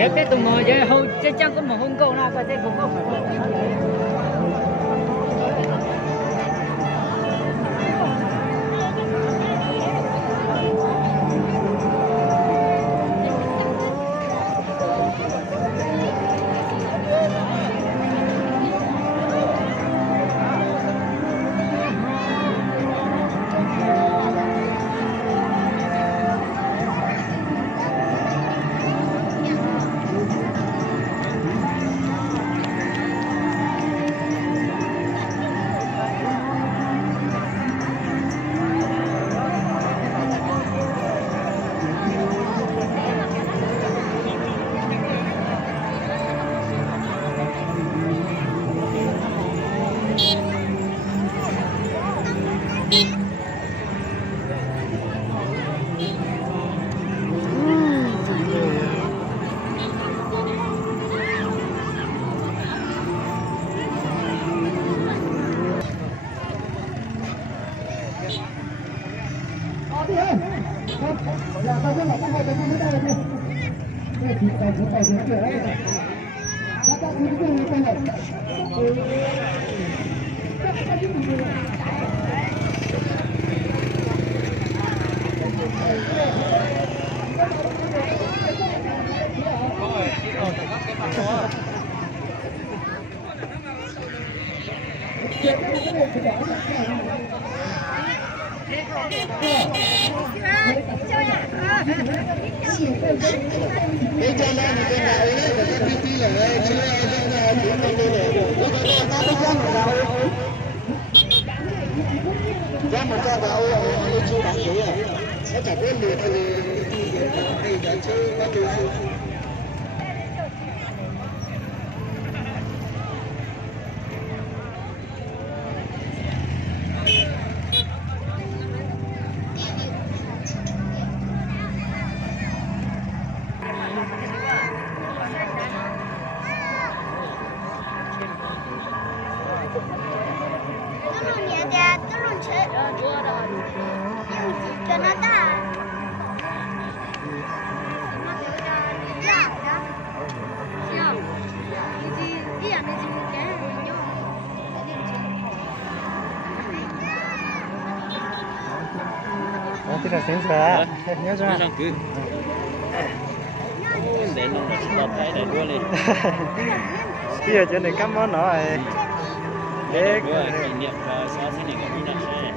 Nếu cái tụi mồi vậy hôn chắc chắn có một hôn câu nào có thể cũng có phải. Tức là sáng sớm nhớ chưa? cứ để nó là thấy để đua lên. Bây giờ chuyện này cắm món nó rồi. Để kỷ niệm sao thế này có đi đặt xe.